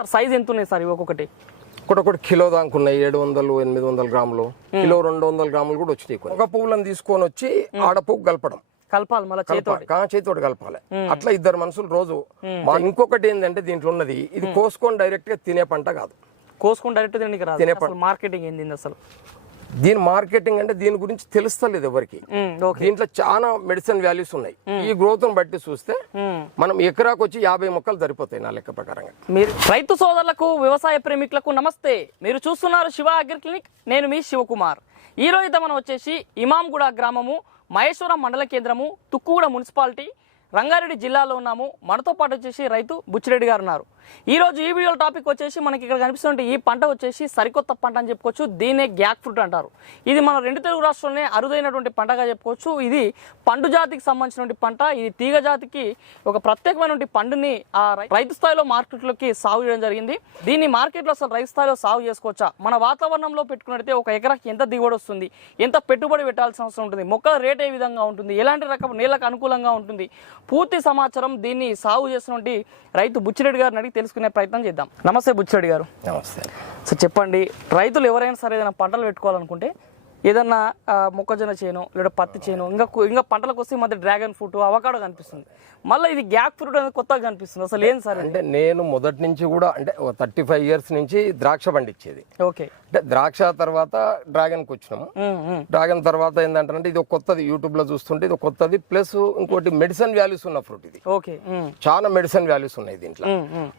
Sir size ఎంత ఉన్నాయి sir ఇవి ఒక్కొక్కటి? ఒకటి కిలో దాకా ఉన్నాయి ఏడు వందలు ఎనిమిది వందల గ్రాములు. కిలో రెండు వందల గ్రాములు కూడా వచ్చినాయి. ఒక పువ్వులను తీసుకొని వచ్చి ఆడ పువ్వు కలపడం. కలపాలి మళ్ళీ చేతితో కలపాలి. కా చేతితోటి కలపాలి. అట్లా ఇద్దరు మనుషులు రోజు ఇంకొకటి ఏంటంటే దీంట్లో ఉన్నది ఇది కోసుకొని డైరెక్ట్గా తినే పంట కాదు. కోసుకొని డైరెక్ట్ అసలు మార్కెటింగ్ ఏంది అసలు దీని మార్కెటింగ్ అంటే దీని గురించి తెలుస్తలేదు ఎవరికి. దీంట్లో చాలా మెడిసిన్ వాల్యూస్ ఉన్నాయి. ఈ గ్రోత్ బట్టి చూస్తే. మనం ఎకరాకు వచ్చి యాభై మొక్కలు సరిపోతాయి నా లెక్క ప్రకారంగా. మీరు రైతు సోదరులకు వ్యవసాయ ప్రేమికులకు నమస్తే. మీరు చూస్తున్నారు శివ అగ్రి క్లినిక్. నేను మీ శివకుమార్. ఈ రోజు మనం వచ్చేసి ఇమాంగూడ గ్రామము మహేశ్వరం మండల కేంద్రము తుక్కుగూడ మున్సిపాలిటీ రంగారెడ్డి జిల్లాలో ఉన్నాము. మనతో పాటు వచ్చేసి రైతు బుచ్చిరెడ్డి గారు ఉన్నారు. ఈ రోజు ఈ వీడియో టాపిక్ వచ్చేసి మనకి ఇక్కడ కనిపిస్తుంటే ఈ పంట వచ్చేసి సరికొత్త పంట అని చెప్పుకోవచ్చు. దీనే గ్యాక్ ఫ్రూట్ అంటారు. ఇది మన రెండు తెలుగు రాష్ట్రాల్లోనే అరుదైనటువంటి పంటగా చెప్పుకోవచ్చు. ఇది పండు జాతికి సంబంధించినటువంటి పంట. ఇది తీగ జాతికి ఒక ప్రత్యేకమైనటువంటి పండుని ఆ రైతు స్థాయిలో మార్కెట్లోకి సాగు చేయడం జరిగింది. దీన్ని మార్కెట్లో అసలు రైతు స్థాయిలో సాగు చేసుకోవచ్చా? మన వాతావరణంలో పెట్టుకున్నట్టే ఒక ఎకరాకి ఎంత దిగుబడి వస్తుంది? ఎంత పెట్టుబడి పెట్టాల్సిన అవసరం ఉంటుంది? మొక్కల రేట్ ఏ విధంగా ఉంటుంది? ఎలాంటి రకం నేలకు అనుకూలంగా ఉంటుంది? పూర్తి సమాచారం దీన్ని సాగు చేసినటువంటి రైతు బుచ్చిరెడ్డి గారిని అడిగి తెలుసుకునే ప్రయత్నం చేద్దాం. నమస్తే బుచ్చిరెడ్డి గారు. నమస్తే. సో చెప్పండి రైతులు ఎవరైనా సరే ఏదైనా పంటలు పెట్టుకోవాలనుకుంటే ఏదన్నా మొక్కజొన్న చేను లేదా పత్తి చేను ఇంకా ఇంకా పంటలకు వస్తే మధ్య డ్రాగన్ ఫ్రూట్ అవకాడో కనిపిస్తుంది మళ్ళీ ఇది గ్యాక్ ఫ్రూట్ అనేది కొత్తగా కనిపిస్తుంది అసలు ఏం సార్? అంటే నేను మొదటి నుంచి కూడా అంటే థర్టీ ఫైవ్ ఇయర్స్ నుంచి ద్రాక్ష పండించేది ఓకే అంటే ద్రాక్ష తర్వాత డ్రాగన్కి వచ్చినాము. డ్రాగన్ తర్వాత ఏంటంటే ఇది ఒక కొత్తది యూట్యూబ్లో చూస్తుంటే ఇది ఒక కొత్తది ప్లస్ ఇంకోటి మెడిసిన్ వాల్యూస్ ఉన్న ఫ్రూట్ ఇది ఓకే చాలా మెడిసిన్ వాల్యూస్ ఉన్నాయి దీంట్లో.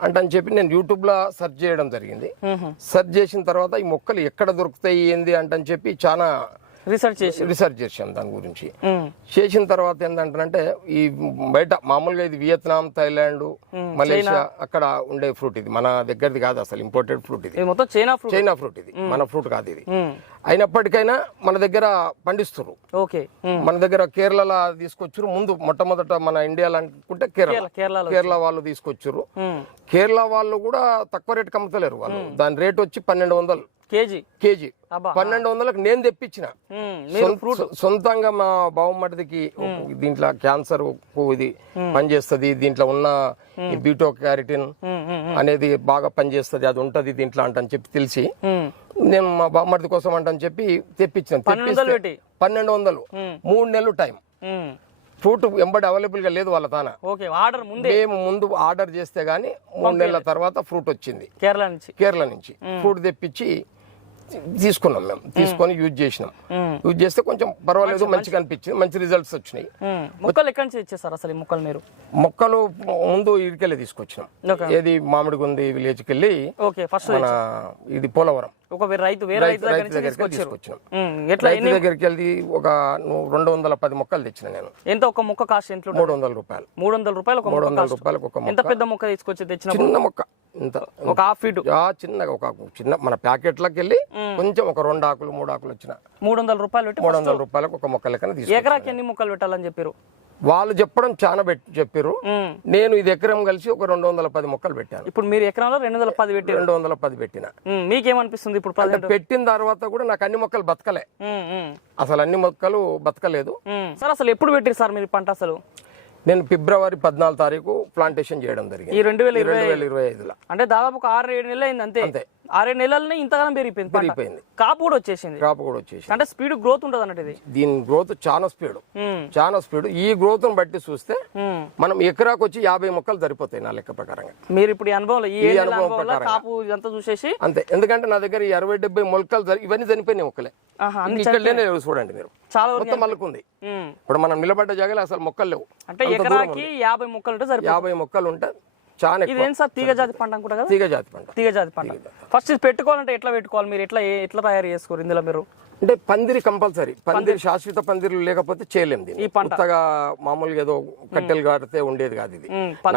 అంటే అని చెప్పి నేను యూట్యూబ్లో సెర్చ్ చేయడం జరిగింది. సెర్చ్ చేసిన తర్వాత ఈ మొక్కలు ఎక్కడ దొరుకుతాయి ఏంది అంటని చెప్పి చాలా రీసెర్చ్ చేసి రీసెర్చ్ చేశాం దాని గురించి. చేసిన తర్వాత ఏంటంటే ఈ బయట మామూలుగా ఇది వియత్నాం థైలాండ్ మలేషియా అక్కడ ఉండే ఫ్రూట్ ఇది. మన దగ్గరది కాదు అసలు ఇంపోర్టెడ్ ఫ్రూట్ ఇది. మొత్తం చైనా ఫ్రూట్. చైనా ఫ్రూట్ ఇది. మన ఫ్రూట్ కాదు ఇది. అయినప్పటికైనా మన దగ్గర పండిస్తున్నారు ఓకే. మన దగ్గర కేరళలో తీసుకొచ్చారు ముందు మొట్టమొదట మన ఇండియాలో అనుకుంటే కేరళ. కేరళ కేరళ వాళ్ళు తీసుకొచ్చారు కేరళ వాళ్ళు కూడా తక్కువ రేటుకి అమ్ముతలేరు వాళ్ళు. దాని రేట్ వచ్చి పన్నెండు వందలు. కేజీ? కేజీ. పన్నెండు వందలకు నేను తెప్పించిన. సొంతంగా మా బావమడిదికి దీంట్లో క్యాన్సర్ ఇది పనిచేస్తుంది. దీంట్లో ఉన్న బీటో క్యారిటిన్ అనేది బాగా పనిచేస్తుంది. అది ఉంటది దీంట్లో అంటని చెప్పి తెలిసి. నేను మా బామ్మడిది కోసం అంటని చెప్పి తెప్పించాను. పన్నెండు వందలు తెప్పిస్తే పెట్టి? పన్నెండు వందలు. ఉమ్. మూడు నెలలు టైం. ఫ్రూట్ ఎంబడి అవైలబుల్గా లేదు వాళ్ళ తాన. ఓకే ఆర్డర్ ముందే? మేము ముందు ఆర్డర్ చేస్తే గానీ మూడు నెలల తర్వాత ఫ్రూట్ వచ్చింది. కేరళ నుంచి? కేరళ నుంచి. ఫ్రూట్ తెప్పించి తీసుకున్నాం మేము. తీసుకొని యూజ్ చేసినాం. యూజ్ చేస్తే కొంచెం పర్వాలేదు మంచిగా అనిపించింది మంచి రిజల్ట్స్ వచ్చినాయి. మొక్కలు ఎక్కడి నుంచి ఇచ్చేస్తారు అసలు మొక్కలు మీరు? మొక్కలు ముందు ఇడికెళ్ళి తీసుకొచ్చినాం. ఏది మామిడి గుంది విలేజ్కి వెళ్ళి ఓకే ఫస్ట్ మన ఇది పోలవరం. ఒక వేరే రైతు వేరే రైతు దగ్గర రైతు దగ్గరికి తీసుకొచ్చారు. తీసుకొచ్చినాం ఉమ్, ఎట్లా రైతు దగ్గరికి వెళ్ళి ఒక రెండు వందల పది మొక్కలు తెచ్చిన నేను. ఎంత ఒక మొక్క కాస్ట్ ఎంత? మూడు వందల రూపాయలు. మూడు వందల రూపాయలు ఒక మూడు వందల కాస్ట్. రూపాయలకు ఒక ఎంత పెద్ద మొక్క తీసుకొచ్చి తెచ్చిన చిన్న మొక్క. ఇంత ఒక హాఫ్ ఫీట్ చిన్నగా ఒక చిన్న మన ప్యాకెట్లకు వెళ్ళి కొంచెం ఒక రెండు ఆకులు మూడు ఆకులు వచ్చిన. మూడు వందల రూపాయలు పెట్టి మూడు వందల రూపాయలకు ఒక మొక్క లెక్కన తీసుకు ఎకరాకి ఎన్ని మొక్కలు పెట్టాలని చెప్పారు? వాళ్ళు చెప్పడం చాలా పెట్టి చెప్పారు. నేను ఇది ఎకరం కలిసి ఒక రెండు వందల పది మొక్కలు పెట్టాను. ఇప్పుడు మీరు ఎకరంలో రెండు వందల పది పెట్టారు. రెండు వందల పది పెట్టిన మీకేమనిపిస్తుంది ఇప్పుడు పెట్టిన తర్వాత కూడా నాకు అన్ని మొక్కలు బతకలే. అసలు అన్ని మొక్కలు బతకలేదు. సార్ అసలు ఎప్పుడు పెట్టారు సార్ మీరు ఈ పంట అసలు? నేను ఫిబ్రవరి పద్నాలుగు తారీఖు ప్లాంటేషన్ చేయడం ఈ జరిగింది రెండు వేల ఇరవై రెండు వేల ఇరవై ఐదులో. అంటే దాదాపు ఆరు ఏడు నెలలు అయింది అంతే? అంతే. ఆరేడు నెలలనే ఇంతగానం పెరిగిపోయింది పెరిగిపోయింది. కాపు కూడా వచ్చేసింది. క్రాప్ కూడా వచ్చేసి అంటే స్పీడ్ గ్రోత్ ఉంటుంది అన్నట్టు ఇది. దీని గ్రోత్ చాలా స్పీడ్. చాలా స్పీడ్. ఈ గ్రోత్ బట్టి చూస్తే. మనం ఎకరాకు వచ్చి యాభై మొక్కలు సరిపోతాయి నా లెక్క ప్రకారంగా. మీరు ఇప్పుడు ఈ అనుభవంలో ఈ అనుభవం. కాపు ఇదంతా చూసేసి అంతే. ఎందుకంటే నా దగ్గర ఈ అరవై డెబ్బై మొలకలు ఇవన్నీ చనిపోయినాయి మొక్కలే. ఇక్కడ లేనే చూడండి మీరు. చాలా మొత్తం మలుకుంది ఉమ్. ఇప్పుడు మనం నిలబడ్డ జాగాలో అసలు మొక్కలు లేవు. అంటే ఎకరాకి యాభై మొక్కలు ఉంటే యాభై మొక్కలు ఉంటే చాలా ఇది సార్? తీగ జాతి పంట అనుకుంటా కదా? తీగ జాతి పంట. తీగ జాతి పంట. ఫస్ట్ ఇది పెట్టుకోవాలంటే ఎట్లా పెట్టుకోవాలి మీరు? ఎట్లా ఎట్లా తయారు చేసుకోరు ఇందులో మీరు? అంటే పందిరి కంపల్సరీ. పందిరి. శాశ్వత పందిరి లేకపోతే చేయలేం దీన్ని. కొత్తగా మామూలుగా ఏదో కట్టెలు కాడితే ఉండేది కాదు ఇది.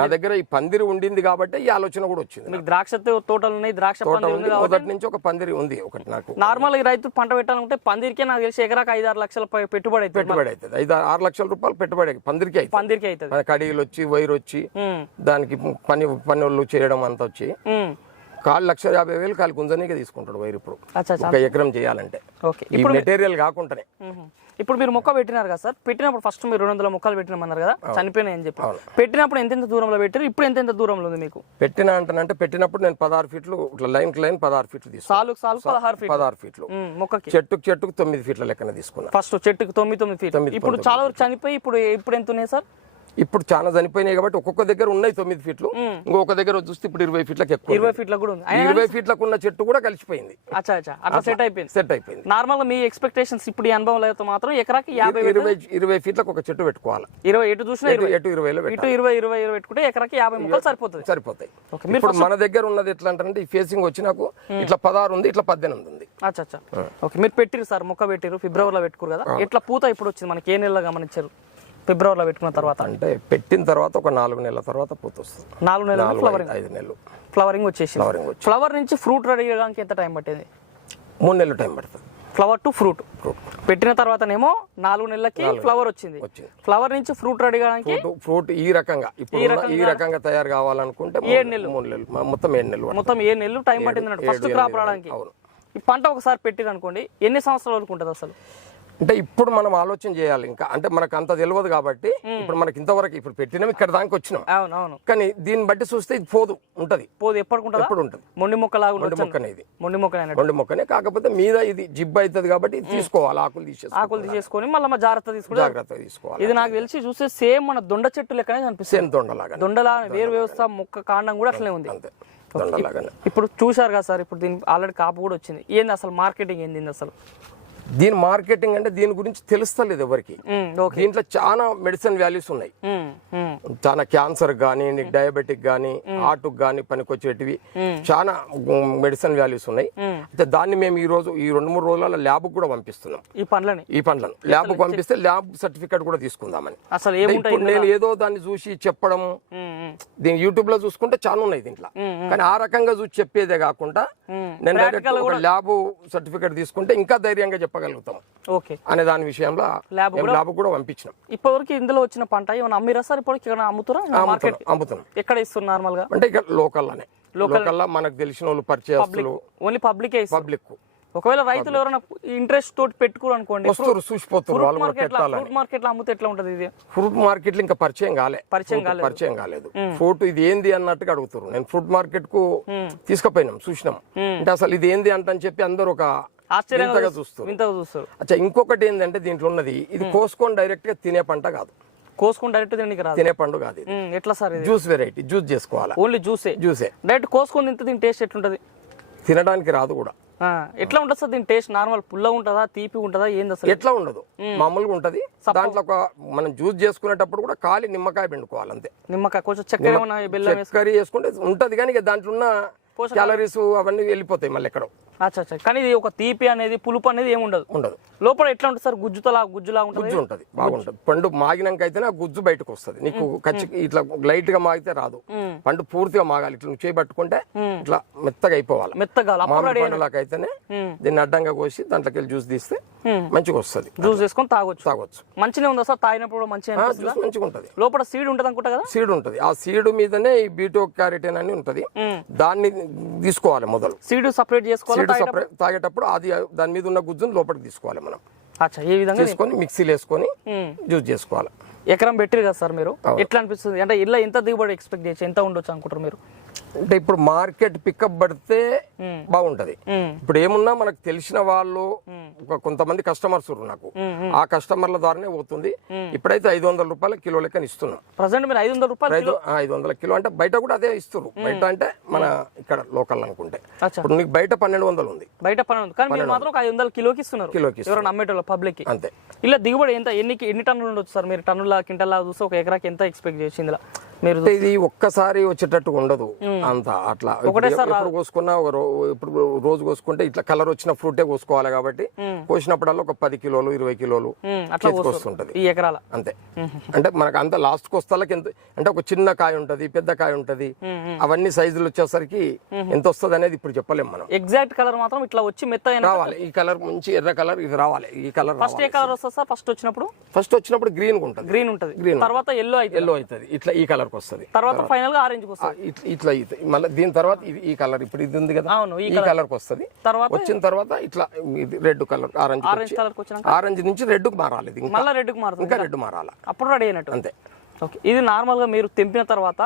నా దగ్గర ఈ పందిరి ఉండింది కాబట్టి ఈ ఆలోచన కూడా వచ్చింది మీకు ద్రాక్ష తోటలు ఉన్నాయి ద్రాక్ష తోట పందిరి ఉంది మొదటి నుంచి ఒక పందిరి ఉంది ఒకటి నాకు. నార్మల్ రైతు పంట పెట్టాలంటే పందిరికే నాకు తెలిసి ఎకరాకి ఐదు ఆరు లక్షల పెట్టుబడి పెట్టుబడి అవుతుంది ఐదు ఆరు లక్షల రూపాయలు పెట్టుబడి పందిరికి అవుతుంది పందిరికి అవుతుంది మన కడీలు వచ్చి వైర్ వచ్చి దానికి పని పని చేయడం అంతా వచ్చి కాలు లక్ష యాభై వేలు కాలు గుంజనీకే తీసుకుంటాడు వైర్ ఇప్పుడు. ఒక ఎకరం చేయాలంటే. ఈ మెటీరియల్ కాకుండానే. ఇప్పుడు మీరు మొక్క పెట్టినారు కదా సార్? పెట్టినప్పుడు ఫస్ట్ మీరు రెండు వందల మొక్కలు పెట్టినామన్నారు కదా? చనిపోయినాయి అని చెప్పి. పెట్టినప్పుడు ఎంతెంత దూరంలో పెట్టారు? ఇప్పుడు ఎంతెంత దూరంలో ఉంది మీకు? పెట్టిన అంటానంటే పెట్టినప్పుడు నేను పదహారు ఫీట్లు ఇట్లా లైన్ లైన్ పదహారు ఫీట్లు తీసుకున్నాను సాలు పదహారు ఫీట్ పదహారు ఫీట్లు. మ్మ్. మొక్కకి. చెట్టుకు చెట్టుకు తొమ్మిది ఫీట్ల లెక్కన తీసుకున్నా. ఫస్ట్ చెట్టుకి తొమ్మిది తొమ్మిది ఫీట్ ఇప్పుడు చాలా వరకు చనిపోయి ఇప్పుడు ఇప్పుడు ఎంత ఉన్నాయి సార్? ఇప్పుడు చాలా చనిపోయినాయి కాబట్టి ఒక్కొక్క దగ్గర ఉన్నాయి తొమ్మిది ఫీట్లు. ఇంకొక దగ్గర చూస్తే ఇప్పుడు ఇరవై ఫీట్లకు ఎక్కువ ఇరవై ఫీట్లకు కూడా ఉంది. ఇరవై ఫీట్లకు ఉన్న చెట్టు కూడా కలిసిపోయింది. అట్లా సెట్ అయిపోయింది. సెట్ అయిపోయింది. నార్మల్గా మీ ఎక్స్పెక్టేషన్స్ ఇప్పుడు ఈ అనుభవం అయితే మాత్రం ఎకరాకి యాభై ఇరవై ఇరవై ఫీట్లకు ఒక చెట్టు పెట్టుకోవాలి. ఇరవై ఎటు చూసినా ఎటు ఇరవైలో పెట్టాలి ఇటు ఇరవై ఇరవై ఇరవై పెట్టుకుంటే ఎకరాకి యాభై మొక్కలు సరిపోతుంది. సరిపోతాయి. ఇప్పుడు మన దగ్గర ఉన్నది ఎట్లా అంటే ఈ ఫేసింగ్ వచ్చి నాకు ఇట్లా పదహారు ఉంది ఇట్లా పద్దెనిమిది ఉంది. అచ్చా అచ్చా. ఓకే మీరు పెట్టిరు సార్ మొక్క పెట్టిరు ఫిబ్రవరిలో పెట్టుకోరు కదా. ఎట్లా పూత ఇప్పుడు వచ్చింది? మనకి ఏ నెలలో గమనించారు? ఫిబ్రవరిలో పెట్టుకున్న తర్వాత? అంటే పెట్టిన తర్వాత ఒక నాలుగు నెలల తర్వాత పూత వస్తుంది నాలుగు నెలలు ఫ్లవరింగ్ ఐదు నెలలు. ఫ్లవరింగ్ వచ్చేసి ఫ్లవరింగ్ వచ్చి ఫ్లవర్ నుంచి ఫ్రూట్ రెడీ చేయడానికి ఎంత టైం పట్టింది? మూడు నెలలు టైం పడుతుంది. ఫ్లవర్ టు ఫ్రూట్ ఫ్రూట్ పెట్టిన తర్వాతనేమో నాలుగు నెలలకి ఫ్లవర్ వచ్చింది. ఫ్లవర్ నుంచి ఫ్రూట్ రెడీ చేయడానికి ఫ్రూట్ ఈ రకంగా. ఇప్పుడు ఈ రకంగా తయారు కావాలనుకుంటే మూడు నెలలు మూడు నెలలు. మొత్తం ఏడు నెలలు. మొత్తం ఏ నెలలు టైం పట్టింది ఫస్ట్ ఏడు, క్రాప్ రావడానికి. ఈ పంట ఒకసారి పెట్టిరు అనుకోండి ఎన్ని సంవత్సరాల వరకు ఉంటుంది అసలు అంటే ఇప్పుడు మనం ఆలోచన చేయాలి ఇంకా. అంటే మనకు అంత తెలియదు కాబట్టి ఇప్పుడు మనకి ఇంతవరకు ఇప్పుడు పెట్టినాం ఇక్కడ దానికి వచ్చినాం. అవును అవును. కానీ దీన్ని బట్టి చూస్తే ఇది పోదు ఉంటది. పోదు ఎప్పటికుంటుందా? ఎప్పుడు ఉంటుంది. మొండి మొక్క లాగా ఉండొచ్చు మొక్కనే ఇది. మొండి మొక్క రెండు మొక్కనే. కాకపోతే మీద ఇది జిబ్ అవుతుంది కాబట్టి ఇది తీసుకోవాలి ఆకులు తీసేసి ఆకులు తీసేసుకొని మళ్ళీ జాగ్రత్త తీసుకుంటే జాగ్రత్తగా తీసుకోవాలి. ఇది నాకు తెలిసి చూస్తే సేమ్ మన దొండ చెట్టు లెక్కనే కనిపిస్తుంది. సేమ్ దొండలాగానే. దొండలా వేరు వ్యవస్థ మొక్క కాండం కూడా అట్లనే ఉంది. అంతే. ఇప్పుడు చూశారు కదా సార్ ఇప్పుడు దీని ఆల్రెడీ కాపు కూడా వచ్చింది. ఏంది అసలు మార్కెటింగ్ ఏంది అసలు? దీని మార్కెటింగ్ అంటే దీని గురించి తెలుస్తలేదు ఎవరికి. దీంట్లో చాలా మెడిసిన్ వాల్యూస్ ఉన్నాయి. చాలా క్యాన్సర్ కానీ డయాబెటిక్ కానీ హార్ట్ కానీ పనికొచ్చేటివి చాలా మెడిసిన్ వాల్యూస్ ఉన్నాయి. అయితే దాన్ని మేము ఈ రోజు ఈ రెండు మూడు రోజుల ల్యాబ్ కూడా పంపిస్తున్నాం. ఈ పండ్లని ఈ పండ్లను ల్యాబ్ పంపిస్తే ల్యాబ్ సర్టిఫికేట్ కూడా తీసుకుందామని. అసలు ఇప్పుడు నేను ఏదో దాన్ని చూసి చెప్పడం దీని యూట్యూబ్లో చూసుకుంటే చాలా ఉన్నాయి దీంట్లో. కానీ ఆ రకంగా చూసి చెప్పేదే కాకుండా నేను డైరెక్ట్ ల్యాబ్ సర్టిఫికేట్ తీసుకుంటే ఇంకా ధైర్యంగా చెప్పగలుగుతాం ఓకే. అనే దాని విషయంలో ల్యాబ్ కూడా పంపించినాం. ఇప్పటివరకు ఇందులో వచ్చిన పంట ఏమైనా అమ్మిరా సార్ ఇప్పటికి ఇక్కడ అమ్ముతారా? మార్కెట్ అమ్ముతున్నాం ఎక్కడ ఇస్తారు నార్మల్గా అంటే ఇక్కడ లోకల్లోనే. లోకల్లో మనకు తెలిసిన వాళ్ళు పరిచయస్తులు. ఓన్లీ పబ్లికే పబ్లిక్ ఒకవేళ రైతులు ఎవరైనా ఇంట్రెస్ట్ తోటి పెట్టుకోరు అనుకోండి. వస్తారు చూసిపోతారు వాళ్ళు ఫ్రూట్ మార్కెట్లో అమ్ముతే ఎట్లా ఉంటది ఇది? ఫ్రూట్ మార్కెట్ ఇంకా పరిచయం కాలే. పరిచయం Fruit పరిచయం కాలేదు. ఫ్రూట్ ఇది ఏంది అన్నట్టుగా అడుగుతారు నేను ఫ్రూట్ మార్కెట్కు తీసుకుపోయినాం చూసినాం. అంటే అసలు ఇది ఏంది అంటని చెప్పి అందరూ ఒక ఆశ్చర్యంగా చూస్తారు. వింతగా చూస్తారు. అచ్చా ఇంకొకటి ఏంటంటే దీంట్లో ఉన్నది ఇది కోసుకొని డైరెక్ట్గా తినే పంట కాదు. కోసుకుని డైరెక్ట్ తినడానికి రాదు. తినే పండు కాదు ఎట్లా సార్ జ్యూస్ వెరైటీ జ్యూస్ చేసుకోవాలి? ఓన్లీ జ్యూసే? జ్యూసే. డైరెక్ట్ కోసుకొని తింటే దీని టేస్ట్ ఎట్లుంటది? తినడానికి రాదు కూడా. ఎట్లా ఉంటుంది సార్ దీని టేస్ట్? నార్మల్ పుల్ల ఉంటుందా తీపి ఉంటుందా ఏంది అసలు? ఎట్లా ఉండదు. మామూలుగా ఉంటది. దాంట్లో ఒక మనం జ్యూస్ చేసుకునేటప్పుడు కూడా ఖాళీ నిమ్మకాయ పిండుకోవాలి అంతే. నిమ్మకాయ కొంచెం చక్కెర బెల్లం చక్కెర వేసుకుంటే ఉంటది కానీ దాంట్లో ఉన్న క్యాలరీస్ అవన్నీ వెళ్ళిపోతాయి మళ్ళీ ఎక్కడో. అచ్చా అచ్చా కానీ ఇది ఒక తీపి అనేది పులుపు అనేది ఏమి ఉండదు. ఉండదు. లోపల ఎట్లా ఉంటుంది సార్? గుజ్జుతలా గుజ్జులా ఉంటుంది? గుజ్జు ఉంటది. బాగుంటది. పండు మాగినాక అయితేనే ఆ గుజ్జు బయటకు వస్తుంది. నీకు ఇట్లా లైట్గా మాగితే రాదు. పండు పూర్తిగా మాగాలి. ఇట్లా నువ్వు చేయబట్టుకుంటే ఇట్లా మెత్తగా అయిపోవాలి. మెత్తగా అప్పుడు మామిడి పండులాగా అయితేనే దీన్ని అడ్డంగా కోసి దాంట్లోకి వెళ్ళి జ్యూస్ తీస్తే మంచిగా వస్తుంది. జ్యూస్ చేసుకొని తాగొచ్చు. తాగొచ్చు. మంచిగా ఉందా సార్? తాగినప్పుడు మంచిగా? జ్యూస్ మంచిగా ఉంటది. లోపల సీడ్ ఉంటుంది అనుకుంటా కదా? సీడ్ ఉంటది. ఆ సీడ్ మీదనే ఈ బీటో క్యారెటిన్ అని ఉంటది. దాన్ని తీసుకోవాలి మొదలు. సీడ్ సపరేట్ చేసుకోవాలి? తాగేటప్పుడు అది దాని మీద ఉన్న గుజ్జును లోపలికి తీసుకోవాలి మనం. అచ్చా ఏ విధంగా తీసుకొని మిక్సీలో వేసుకొని. జ్యూస్ చేసుకోవాలి. ఎకరం పెట్టిరు కదా సార్ మీరు? ఎట్లా అనిపిస్తుంది? అంటే ఇలా ఎంత దిగుబడి ఎక్స్పెక్ట్ చేయొచ్చు? ఎంత ఉండొచ్చు అనుకుంటారు మీరు? అంటే ఇప్పుడు మార్కెట్ పికప్ పడితే బాగుంటది. ఇప్పుడు ఏమున్నా మనకు తెలిసిన వాళ్ళు కొంతమంది కస్టమర్స్ ఉన్నారు నాకు. ఆ కస్టమర్ల ద్వారానే పోతుంది. ఇప్పుడైతే ఐదు వందల రూపాయల కిలో లెక్కన ఇస్తున్నాం. ప్రజెంట్ మీరు ఐదు వందల రూపాయలు ఐదు వందల కిలో అంటే బయట కూడా అదే ఇస్తారు బయట అంటే మన ఇక్కడ లోకల్ అనుకుంటే. ఇప్పుడు నీకు బయట పన్నెండు వందలు ఉంది. బయట పని ఉంది కానీ మీరు మాత్రం ఐదు వందల కిలోకి ఇస్తున్నారు. కిలోకి ఇస్తున్నాం. ఎవరైనా అమ్మేటోళ్ళు పబ్లిక్ అంతే. ఇలా దిగుబడి ఎంత? ఎన్ని ఎన్ని టన్నులు ఉండొచ్చు సార్? మీరు టన్నుల కింటల్లా చూస్తే ఒక ఎకరాకి ఎంత ఎక్స్పెక్ట్ చేసి ఇందులో? మీరు ఇది ఒక్కసారి వచ్చేటట్టు ఉండదు. అంత అట్లా. ఎప్పుడు కోసుకున్నా ఇప్పుడు రోజు కోసుకుంటే ఇట్లా కలర్ వచ్చిన ఫ్రూటే కోసుకోవాలి కాబట్టి కోసినప్పుడల్లా ఒక పది కిలోలు ఇరవై కిలోలు వస్తుంటది. ఈ ఎకరాల. అంతే. అంటే మనకు అంత లాస్ట్ కొస్తాలకి ఎంత అంటే ఒక చిన్న కాయ ఉంటది పెద్ద కాయ ఉంటది. అవన్నీ సైజులు వచ్చేసరికి ఎంత వస్తుంది అనేది ఇప్పుడు చెప్పలేం మనం. ఎగ్జాక్ట్ కలర్ మాత్రం ఇట్లా వచ్చి మెత్త రావాలి. ఈ కలర్ మంచి ఎర్ర కలర్ ఇది రావాలి. ఈ కలర్ ఫస్ట్ ఏ కలర్ వస్తుంది ఫస్ట్ వచ్చినప్పుడు? ఫస్ట్ వచ్చినప్పుడు గ్రీన్ ఉంటుంది. గ్రీన్ ఉంటుంది. Green. తర్వాత ఎల్లో అయితే ఎల్లో అవుతుంది. ఇట్లా ఈ కలర్ కలర్కి వస్తుంది. తర్వాత ఫైనల్గా ఆరెంజ్ వస్తుంది. ఇట్లా. మళ్ళీ దీని తర్వాత ఇది ఈ కలర్ ఇప్పుడు ఇది ఉంది కదా అవును ఈ కలర్కి వస్తుంది. తర్వాత వచ్చిన తర్వాత ఇట్లా ఇది red colour orange orange colour వచ్చినాక? ఆరెంజ్ నుంచి రెడ్ మారాలి ఇది ఇంకా. మళ్ళీ రెడ్కి మారుతుంది ఇంకా రెడ్ మారాలి. అప్పుడు రెడీ అయినట్టు. అంతే. ఓకే ఇది నార్మల్గా మీరు తెంపిన తర్వాత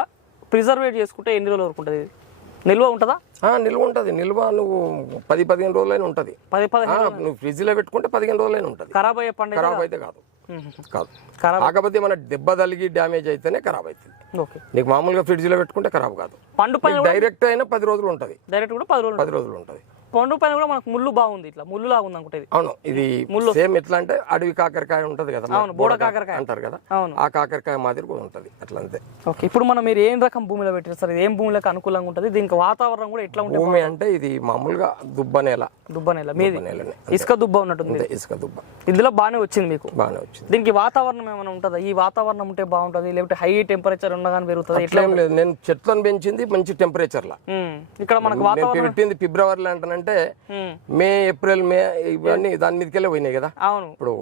ప్రిజర్వేట్ చేసుకుంటే ఎన్ని రోజుల వరకు ఉంటుంది? నిల్వ ఉంటుందా? ఆ, నిల్వ ఉంటది. నిల్వ నువ్వు పది పదిహేను రోజులైనా ఉంటది. పది పదిహేను నువ్వు ఫ్రిడ్జ్లో పెట్టుకుంటే పదిహేను రోజులైనా ఉంటది. ఖరాబ్ అయ్యే పండుగ ఖరాబ్ అయితే కాదు. కాదు. కాకపోతే మన దెబ్బ తలిగి డ్యామేజ్ అయితేనే ఖరాబ్ అవుతుంది నీకు మామూలుగా ఫ్రిడ్జ్లో పెట్టుకుంటే ఖరాబ్ కాదు. పండు డైరెక్ట్ అయినా పది రోజులు ఉంటది. డైరెక్ట్ కూడా పది రోజులు పది రోజులు ఉంటది. పండు పైన కూడా మనకు ముళ్ళు బాగుంది ఇట్లా. ముళ్ళు లాగా ఉంది అనుకుంటే అవును ఇది సేమ్ ఎట్లా అంటే అడవి కాకరకాయ ఉంటది కదా అవును, బోడ కాకరకాయ. అంటారు కదా అవును. ఆ కాకరకాయ మాదిరి కూడా ఉంటది అట్లా అంతే ఓకే ఇప్పుడు మనం మీరు ఏం రకం భూమిలో పెట్టిన సార్? ఇది ఏం భూమిలోకి అనుకూలంగా ఉంటుంది? దీనికి వాతావరణం కూడా ఎట్లా ఉంటుంది భూమి అంటే ఇది మామూలుగా దుబ్బ నేల. దుబ్బ నేల మీది? నేలనే ఇసుక దుబ్బ ఉన్నట్టుంది. ఇసుక దుబ్బ. ఇందులో బాగానే వచ్చింది మీకు? బాగానే వచ్చింది. దీనికి వాతావరణం ఏమైనా ఉంటుందా? ఈ వాతావరణం ఉంటే బాగుంటుంది లేకపోతే హై టెంపరేచర్ ఉండగానే పెరుగుతుంది? ఇట్లా ఏం లేదు నేను చెట్లను పెంచింది మంచి టెంపరేచర్ లా. ఇక్కడ మనకు వాతావరణం పెట్టింది ఫిబ్రవరిలో అంటానంటే ఉమ్, మే ఏప్రిల్ మే ఇవన్నీ దాని మీదకెళ్ళి పోయినాయి కదా. అవును. ఇప్పుడు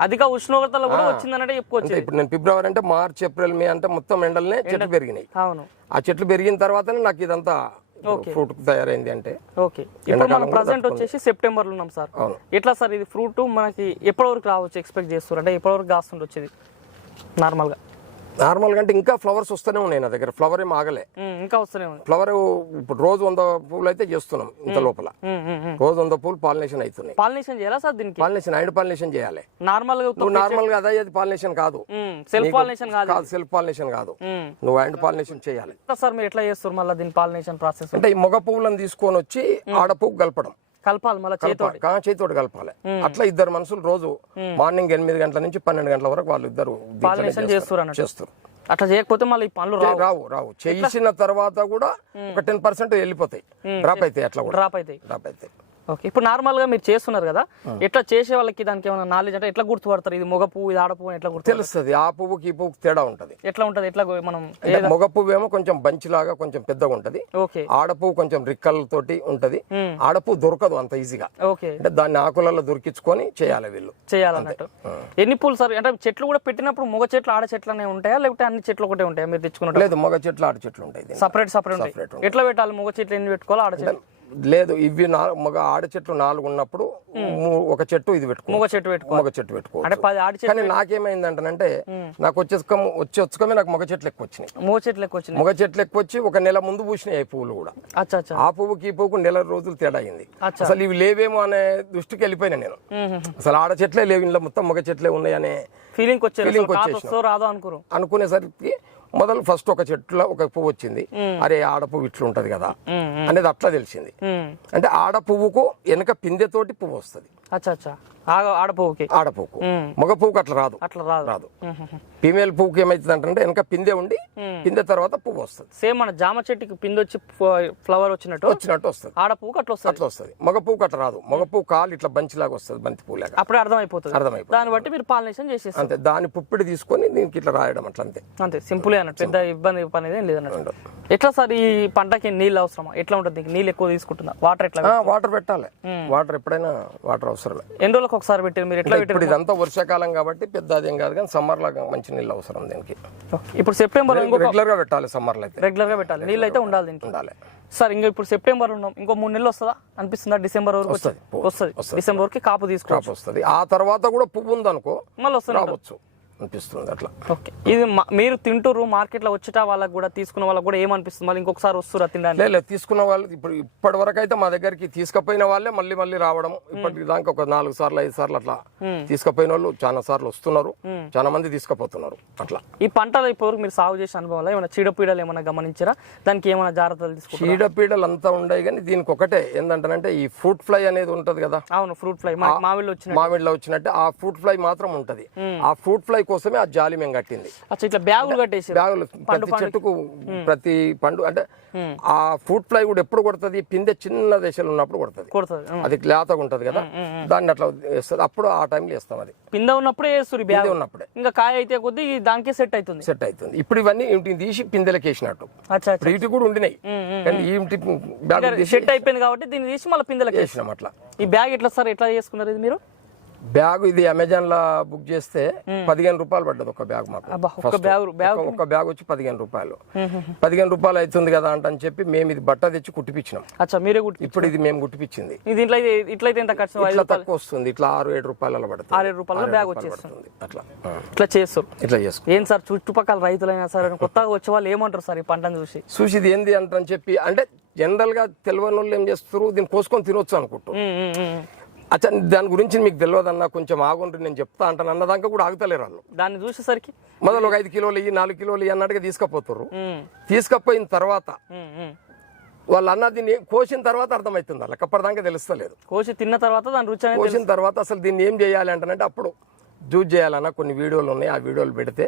అధిక ఉష్ణోగ్రతలు కూడా వచ్చిందనంటే చెప్పుకోవచ్చు అంటే ఇప్పుడు నేను ఫిబ్రవరి అంటే మార్చ్ ఏప్రిల్ మే అంటే మొత్తం ఎండలనే చెట్లు పెరిగినాయి. అవును. ఆ చెట్లు పెరిగిన తర్వాతనే నాకు ఇదంతా ఫ్రూట్ తయారైంది అంటే. ఓకే. ఇప్పుడు మనం ప్రజెంట్ వచ్చేసి సెప్టెంబర్లో ఉన్నాం సార్. ఎట్లా సార్ ఇది ఫ్రూట్? మనకి ఎప్పటి వరకు రావచ్చు ఎక్స్పెక్ట్ చేస్తారు అంటే ఎప్పటి వరకు కాస్తుండే వచ్చేది నార్మల్గా నార్మల్గా అంటే ఇంకా ఫ్లవర్స్ వస్తూనే ఉన్నాయి నా దగ్గర. ఫ్లవర్ ఏం ఆగలే. ఇంకా వస్తూనే ఉంది. ఫ్లవర్ ఇప్పుడు రోజు వంద పూలు అయితే చేస్తున్నాం ఇంత లోపల. రోజు వంద పూలు పాలినేషన్ అవుతున్నాయి. పాలినేషన్ చేయాలా సార్ దీనికి? పాలినేషన్ ఐడ్ పాలినేషన్ చేయాలి. నార్మల్గా నార్మల్గా అదే పాలినేషన్ కాదు. సెల్ఫ్ పాలినేషన్ కాదు కాదు సెల్ఫ్ పాలినేషన్ కాదు. నువ్వు అండ్ పాలినేషన్ చేయాలి. సార్ మీరు ఎట్లా చేస్తారు మళ్ళీ దీని పాలినేషన్ ప్రాసెస్? అంటే ఈ మగ పువ్వులను తీసుకొని వచ్చి ఆడ పువ్వు కలపడం. కలపాలి మళ్ళీ చేతితోటి. కలపాలి. అట్లా ఇద్దరు మనుషులు రోజు మార్నింగ్ ఎనిమిది గంటల నుంచి పన్నెండు గంటల వరకు వాళ్ళు ఇద్దరు చేస్తారు. చేస్తారు అట్లా చేయకపోతే మళ్ళీ పనులు రావు. రావు చేసిన తర్వాత కూడా ఒక టెన్ పర్సెంట్ వెళ్ళిపోతాయి. డ్రాప్ అవుతాయి అట్లా డ్రాప్ అవుతాయి. డ్రాప్ అవుతాయి. ఓకే. ఇప్పుడు నార్మల్గా మీరు చేస్తున్నారు కదా ఎట్లా చేసే వాళ్ళకి దానికి ఏమైనా నాలెడ్జ్ అంటే ఎట్లా గుర్తుపడతారు? ఇది మొగ పువ్వు ఇది ఆడ పువ్వు అని ఎట్లా గుర్తు తెలుస్తుంది. ఆ పువ్వుకి ఈ పువ్వుకి తేడా ఉంటది. ఎట్లా ఉంటది? ఎట్లా మనం మగ పువ్వు ఏమో కొంచెం బంచ్ లాగా కొంచెం పెద్దగా ఉంటది. ఓకే. ఆడ పువ్వు కొంచెం రిక్కలతోటి ఉంటది. మ్మ్. ఆడ పువ్వు దొరకదు అంత ఈజీగా. ఓకే. అంటే దాన్ని ఆకులలో దొరికించుకొని చేయాలి వీళ్ళు. చేయాలన్నట్టు. ఎన్ని పూలు సార్? అంటే చెట్లు కూడా పెట్టినప్పుడు మొగ చెట్లు ఆడ చెట్లు అనేవి ఉంటాయా? లేకపోతే అన్ని చెట్లు ఒకటే ఉంటాయా మీరు తెచ్చుకున్నట్టు లేదు మగ చెట్లు ఆడ చెట్లు ఉంటాయి. సపరేట్ సపరేట్ ఎట్లా పెట్టాలి? మొగ చెట్లు ఎన్ని పెట్టుకోవాలి ఆడ చెట్లు? లేదు ఇవి నా- మగ ఆడ చెట్లు నాలుగు ఉన్నప్పుడు ఒక చెట్టు ఇది పెట్టుకో మొగ చెట్టు పెట్టుకో మగ చెట్టు పెట్టుకో కానీ నాకేమైందంటే నాకు వచ్చేసుక వచ్చేసుకమే నాకు మగ చెట్లు ఎక్కువ వచ్చినాయి మొగ చెట్లు ఎక్కువ వచ్చినాయి మగ చెట్లు ఎక్కువ వచ్చి ఒక నెల ముందు పూసినాయి పువ్వులు కూడా. ఆ పువ్వుకి ఈ పువ్వుకు నెల రోజులు తేడా అయింది. అసలు ఇవి లేవేమో అనే దృష్టికి వెళ్ళిపోయినా నేను. అసలు ఆడ చెట్లే లేవు ఇంట్లో మొత్తం మగ చెట్లే ఉన్నాయనే ఫీలింగ్. వస్తుందో రాదో అనుకోరు. అనుకునేసరికి మొదలు ఫస్ట్ ఒక చెట్టులో ఒక పువ్వు వచ్చింది. అరే ఆడ పువ్వు ఇట్లా ఉంటది కదా అనేది అట్లా తెలిసింది. అంటే ఆడ పువ్వుకు వెనక పిందెతోటి పువ్వు వస్తుంది. అచ్చా అచ్చా. ఆగ ఆడ పువ్వుకి. ఆడ పువ్వుకు. మ్మ్. మగ పువ్వుకు అట్లా రాదు. అట్లా రాదు. రాదు. ఫీమేల్ పువ్వుకి ఏమైతుంది అంటే వెనక పిందె ఉండి పిందె తర్వాత పువ్వు వస్తుంది. సేమ్ మన జామ చెట్టుకి పిండి వచ్చి ఫ్లవర్ వచ్చినట్టు? వచ్చినట్టు వస్తుంది. ఆడ పువ్వుకి అట్లా వస్తుంది? అట్లా వస్తుంది. మగ పువ్వుకు అట్లా రాదు. మగ పువ్వు కాలు ఇట్లా బంచిలాగా వస్తుంది బంతి పువ్వు లాగా. అప్పుడే అర్థమైపోతుంది. అర్థమైపోతుంది. దాన్ని బట్టి మీరు పాలినేషన్ చేసేస్తారు. అంతే. దాని పుప్పిడి తీసుకొని దీనికి ఇట్లా రాయడం అట్లా అంతే. అంతే. సింపుల్ అన్నట్టు. పెద్ద ఇబ్బంది పని ఏం లేదన్నట్టు. ఎట్లా సార్ ఈ పంటకి నీళ్ళు అవసరమా? ఎట్లా ఉంటుంది నీళ్ళు ఎక్కువ తీసుకుంటుందా వాటర్ ఎట్లా వాటర్ పెట్టాలి. వాటర్ ఎప్పుడైనా వాటర్ అవసరమే. ఎన్ని రోజులకు ఒకసారి పెట్టారు మీరు? ఎట్లా ఇప్పుడు ఇదంతా వర్షాకాలం కాబట్టి పెద్ద అదేం కాదు కానీ సమ్మర్ లాగా మంచి నీళ్ళు అవసరం దీనికి. ఇప్పుడు సెప్టెంబర్ రెగ్యులర్గా పెట్టాలి సమ్మర్లో అయితే. రెగ్యులర్గా పెట్టాలి. నీళ్ళు అయితే ఉండాలి దీనికి. ఉండాలి. సార్ ఇంకా ఇప్పుడు సెప్టెంబర్ ఉన్నాం ఇంకో మూడు నెలలు వస్తుందా? అనిపిస్తుందా డిసెంబర్ వరకు వస్తది. వస్తుంది. డిసెంబర్ వరకు కాపు తీసుకోవచ్చు. వస్తుంది. ఆ తర్వాత కూడా పువ్వు ఉందనుకో మళ్ళీ వస్తుంది రావచ్చు. అనిపిస్తుంది అట్లా. ఓకే. ఇది మీరు తింటుర్రు మార్కెట్లో వచ్చేట వాళ్ళకి కూడా తీసుకున్న వాళ్ళకి కూడా ఏమనిపిస్తుంది? మళ్ళీ ఇంకొకసారి వస్తురా తినడానికి? లేదు లేదు, తీసుకున్న వాళ్ళు ఇప్పుడు ఇప్పటి వరకు అయితే మా దగ్గరికి తీసుకుపోయిన వాళ్ళే మళ్ళీ మళ్ళీ రావడం. ఇప్పటి దాకా ఒక నాలుగు సార్లు ఐదు సార్లు అట్లా తీసుకుపోయిన వాళ్ళు చాలా సార్లు వస్తున్నారు. చాలా మంది తీసుకుపోతున్నారు అట్లా. ఈ పంటలు ఇప్పటివరకు మీరు సాగు చేసిన అనుభవం వల్ల ఏమైనా చీడపీడలు ఏమైనా గమనించారా? దానికి ఏమైనా జాగ్రత్తలు తీసుకుంటారు చీడపీడలు అంతా ఉన్నాయి కానీ దీనికి ఒకటే ఏంటంటే ఈ ఫ్రూట్ ఫ్లై అనేది ఉంటది కదా. అవును ఫ్రూట్ ఫ్లై. మామిడిలో వచ్చిన మామిడిలో వచ్చినట్టే. ఆ ఫ్రూట్ ఫ్లై మాత్రం ఉంటది. ఆ ఫ్రూట్ ఫ్లై కోసమే ఆ జాలి మేము కట్టింది. ఇట్లా బ్యాగులు కట్టేసి బ్యాగులు ప్రతి చెట్టుకు ప్రతి పండు అంటే ఆ ఫ్రూట్ ఫ్లై కూడా ఎప్పుడు కొడుతుంది? పిందె చిన్న దశలో ఉన్నప్పుడు కొడుతుంది. అది లేతగా ఉంటది కదా? దాన్ని అట్లా వేస్తుంది. అప్పుడు ఆ టైంలో వేస్తాం అది. పింద ఉన్నప్పుడే వేస్తారు బ్యాగ్ ఉన్నప్పుడే. ఇంకా కాయ అయితే కొద్దీ దానికే సెట్ అవుతుంది సెట్ అవుతుంది ఇప్పుడు ఇవన్నీ ఇంటికి తీసి పిందెలకి వేసినట్టు. ఇటు కూడా ఉండినాయి. కానీ ఈ ఇంటి బ్యాగ్ సెట్ అయిపోయింది కాబట్టి దీన్ని తీసి మళ్ళీ పిందెలకి వేసి వేసినాం. అట్లా. ఈ బ్యాగ్ ఎట్లా సార్ ఎట్లా చేసుకున్నారు ఇది మీరు? బ్యాగ్ ఇది అమెజాన్లో బుక్ చేస్తే పదిహేను రూపాయలు పడ్డది ఒక బ్యాగ్ మాకు. ఒక- బ్యాగ్ వచ్చి పదిహేను రూపాయలు. పదిహేను రూపాయలు అవుతుంది కదా అంట అని చెప్పి మేము ఇది బట్ట తెచ్చి కుట్టిపించినాం అచ్చా మీరే కుట్టి ఇప్పుడు ఇది మేము కుట్టిపించింది ఇట్లా తక్కువ వస్తుంది. ఇట్లా ఆరు ఏడు రూపాయల పడుతుంది. ఆరు ఏడు రూపాయల బ్యాగ్ వచ్చేస్తుంది. అట్లా. ఇట్లా చేస్తారు. ఇట్లా చేసుకో ఏం సార్ చుట్టుపక్కల రైతులైనా సరే కొత్తగా వచ్చే వాళ్ళు ఏమంటారు సార్ ఈ పంటను చూసి? చూసి ఇది ఏంది అంటని చెప్పి అంటే జనరల్గా తెలియని వాళ్ళు ఏం చేస్తారు? దీన్ని కోసుకొని తినొచ్చు అనుకుంటారు. అచ్చా దాని గురించి మీకు తెలియదన్నా కొంచెం ఆగుండ్రి నేను చెప్తా అంటాను. అన్నదాకా కూడా ఆగుతలేరు వాళ్ళు. దాన్ని చూసేసరికి? మొదలు ఒక ఐదు కిలోలు ఇయ్యి నాలుగు కిలోలు ఇయ్యి అన్నట్టుగా తీసుకపోతారు తీసుకపోయిన తర్వాత. వాళ్ళు అన్న దీన్ని కోసిన తర్వాత అర్థమవుతుంది వాళ్ళకి. అప్పటిదాకా తెలుస్తలేదు. కోసి తిన్న తర్వాత దాని రుచి కోసిన తర్వాత అసలు దీన్ని ఏం చేయాలి అంటానంటే అప్పుడు జూజ్ చేయాలన్నా కొన్ని వీడియోలు ఉన్నాయి ఆ వీడియోలు పెడితే.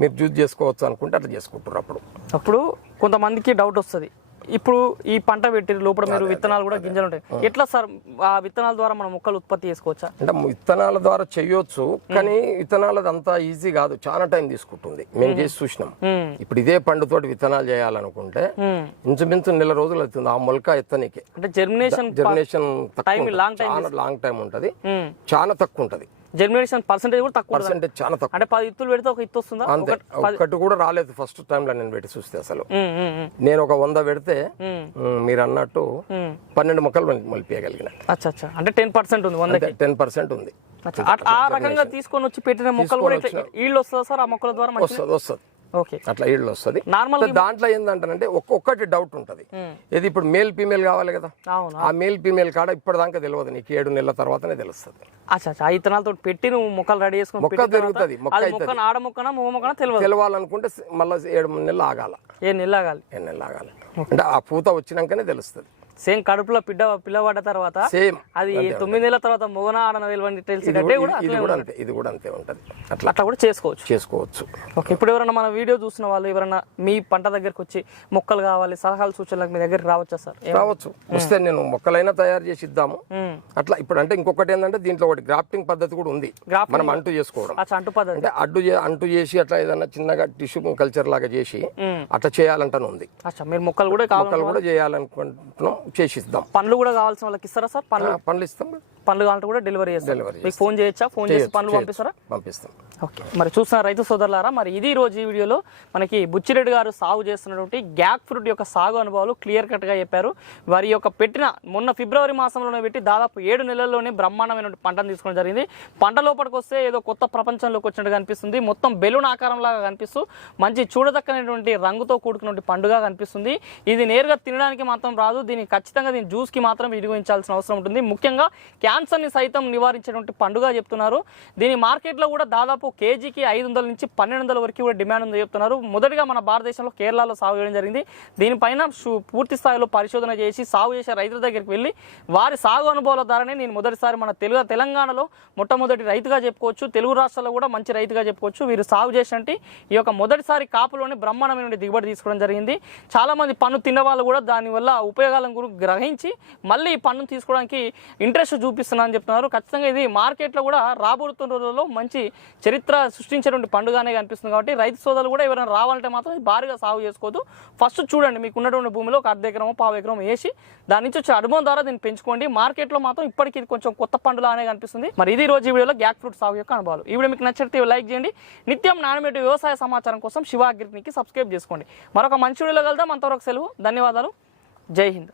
మీరు జూజ్ చేసుకోవచ్చు అనుకుంటే అట్లా చేసుకుంటారు అప్పుడు. అప్పుడు కొంతమందికి డౌట్ వస్తుంది. ఇప్పుడు ఈ పంట పెట్టి లోపల మీరు విత్తనాలు కూడా గింజలు ఉంటాయి. ఎట్లా సార్ ఆ విత్తనాల ద్వారా మనం మొక్కలు ఉత్పత్తి చేసుకోవచ్చా? అంటే విత్తనాల ద్వారా చేయొచ్చు కానీ విత్తనాలది అంతా ఈజీ కాదు. చాలా టైం తీసుకుంటుంది. మేము చేసి చూసినాం. ఇప్పుడు ఇదే పండుతోటి విత్తనాలు చేయాలనుకుంటే. ఇంచుమించు నెల రోజులు అవుతుంది ఆ మొలక ఎత్తనికి. అంటే జర్మినేషన్ జర్మినేషన్ లాంగ్ టైం ఉంటది. చాలా తక్కువ ఉంటది. జర్మినేషన్ పర్సెంటేజ్ కూడా తక్కువ. పర్సెంటేజ్ చాలా తక్కువ. అంటే పది ఇత్తులు పెడితే ఒక ఇత్తు వస్తుందా? అంతే. ఒకటి- కూడా రాలేదు ఫస్ట్ టైంలో నేను పెట్టి చూస్తే అసలు. నేను ఒక వంద పెడితే మీరు అన్నట్టు. పన్నెండు మొక్కలు మల్- మలిపేయగలిగిన. అచ్చా అచ్చా. అంటే టెన్ పర్సెంట్ ఉంది అంటే టెన్ పర్సెంట్ ఉంది. ఆ రకంగా తీసుకొని వచ్చి పెట్టిన మొక్కలు కూడా ఈళ్ళు వస్తుందా సార్? ఆ మొక్కల ద్వారా వస్తుంది వస్తుంది. అట్లా ఈళ్ళు వస్తుంది. నార్మల్ దాంట్లో ఏంటంటే ఒక్కొక్కటి డౌట్ ఉంటది. ఇది ఇప్పుడు మేల్ ఫీమేల్ కావాలి కదా. ఆ మేల్ ఫీమేల్ కాడ ఇప్పటిదాకా తెలియదు నీకు. ఏడు నెలల తర్వాతనే తెలుస్తుంది. ఇత్తనాలతో పెట్టి నువ్వు మొక్కలు రెడీ చేసుకొని మొక్క పెరుగుతది, మొక్క ఆడ మొక్కన మగ మొక్కన తెలియదు తెలవాలనుకుంటే మళ్ళీ ఏడు నెలలు ఆగాల. ఏ నెల్లాగాలి ఏడు నెలలు ఆగాలి. అంటే ఆ పూత వచ్చినాకనే తెలుస్తుంది. సేమ్ కడుపులో పిడ్డ పిల్లబడ్డ తర్వాత సేమ్. అది తొమ్మిది నెలల తర్వాత మొగన ఆడన తెలిసి కూడా ఇది కూడా అంతే ఇది కూడా అంతే ఉంటది. అట్లా. అట్లా కూడా చేసుకోవచ్చు. చేసుకోవచ్చు. ఓకే ఇప్పుడు ఎవరైనా మన వీడియో చూసిన వాళ్ళు ఎవరైనా మీ పంట దగ్గరకు వచ్చి మొక్కలు కావాలి సలహాలు సూచనలకు మీ దగ్గరికి రావచ్చా సార్? రావచ్చు. వస్తే నేను మొక్కలైనా తయారు చేసి ఇద్దాము. అట్లా ఇప్పుడు అంటే ఇంకొకటి ఏంటంటే దీంట్లో ఒకటి గ్రాఫ్టింగ్ పద్ధతి కూడా ఉంది. మనం అంటు చేసుకోవడం. అంటు పద్ధతి. అంటే అడ్డు అంటు చేసి అట్లా ఏదైనా చిన్నగా టిష్యూ కల్చర్ లాగా చేసి. అట్లా చేయాలంటాను ఉంది. మీరు మొక్కలు కూడా మొక్కలు కూడా చేయాలనుకుంటున్నాం. చేసి ఇద్దాం పండ్లు కూడా కావాల్సిన వాళ్ళకి ఇస్తారా సార్? పండ్లు? పండ్లు ఇస్తాం. పండ్లు కావాలంటే కూడా డెలివరీ చేస్తారు మీకు ఫోన్ చేయొచ్చా? ఫోన్ చేసి పండ్లు పంపిస్తారా? పంపిస్తాం. ఓకే. మరి చూసిన రైతు సోదరులారా మరి ఇది ఈ రోజు ఈ వీడియోలో మనకి బుచ్చిరెడ్డి గారు సాగు చేస్తున్నటువంటి గ్యాక్ ఫ్రూట్ యొక్క సాగు అనుభవాలు క్లియర్ కట్గా చెప్పారు. వారి యొక్క పెట్టిన మొన్న ఫిబ్రవరి మాసంలోనే పెట్టి దాదాపు ఏడు నెలల్లోనే బ్రహ్మాండమైన పంటను తీసుకోవడం జరిగింది. పంట లోపలికి వస్తే ఏదో కొత్త ప్రపంచంలోకి వచ్చినట్టు కనిపిస్తుంది మొత్తం బెలూన్ ఆకారంలాగా కనిపిస్తూ మంచి చూడదక్కనటువంటి రంగుతో కూడుకున్నటువంటి పండుగ కనిపిస్తుంది. ఇది నేరుగా తినడానికి మాత్రం రాదు. దీన్ని ఖచ్చితంగా దీని జ్యూస్కి మాత్రం వినియోగించాల్సిన అవసరం ఉంటుంది. ముఖ్యంగా క్యాన్సర్ని సైతం నివారించేటువంటి పండుగ చెప్తున్నారు. దీని మార్కెట్లో కూడా దాదాపు కేజీకి ఐదు వందల నుంచి పన్నెండు వందల వరకు కూడా డిమాండ్ ఉందని చెప్తున్నారు. మొదటిగా మన భారతదేశంలో కేరళలో సాగు చేయడం జరిగింది. దీనిపైన పూర్తి స్థాయిలో పరిశోధన చేసి సాగు చేసే రైతుల దగ్గరికి వెళ్ళి వారి సాగు అనుభవాల ద్వారానే నేను మొదటిసారి మన తెలుగు తెలంగాణలో మొట్టమొదటి రైతుగా చెప్పుకోవచ్చు. తెలుగు రాష్ట్రాల్లో కూడా మంచి రైతుగా చెప్పుకోవచ్చు. వీరు సాగు చేసినట్టు ఈ యొక్క మొదటిసారి కాపులోనే బ్రహ్మాండమైన దిగుబడి తీసుకోవడం జరిగింది. చాలామంది పన్ను తిన్న వాళ్ళు కూడా దానివల్ల ఉపయోగాలను గురించి గ్రహించి మళ్ళీ ఈ పన్ను తీసుకోవడానికి ఇంట్రెస్ట్ చూపిస్తున్నా అని చెప్తున్నారు. ఖచ్చితంగా ఇది మార్కెట్లో కూడా రాబోతున్న రోజుల్లో మంచి చరిత్ర సృష్టించేటువంటి పండుగనే కనిపిస్తుంది కాబట్టి రైతు సోదరులు కూడా ఎవరైనా రావాలంటే మాత్రం ఇది భారీగా సాగు చేసుకోవద్దు. ఫస్ట్ చూడండి మీకు ఉన్నటువంటి భూమిలో ఒక అర్ధ ఎకరం పావు ఎకరం వేసి దాని నుంచి వచ్చే అనుభవం ద్వారా దీన్ని పెంచుకోండి. మార్కెట్లో మాత్రం ఇప్పటికి ఇది కొంచెం కొత్త పండులానే కనిపిస్తుంది. మరి ఇది రోజు ఈ వీడియోలో గ్యాక్ ఫ్రూట్ సాగు యొక్క అనుభవాలు. ఈ వీడియో మీకు నచ్చితే లైక్ చేయండి. నిత్యం నాణ్యమైన వ్యవసాయ సమాచారం కోసం శివాగ్రికి సబ్స్క్రైబ్ చేసుకోండి. మరొక మంచి వీడియోలో కలుద్దాం. అంతవరకు సెలవు. ధన్యవాదాలు. జై హింద్.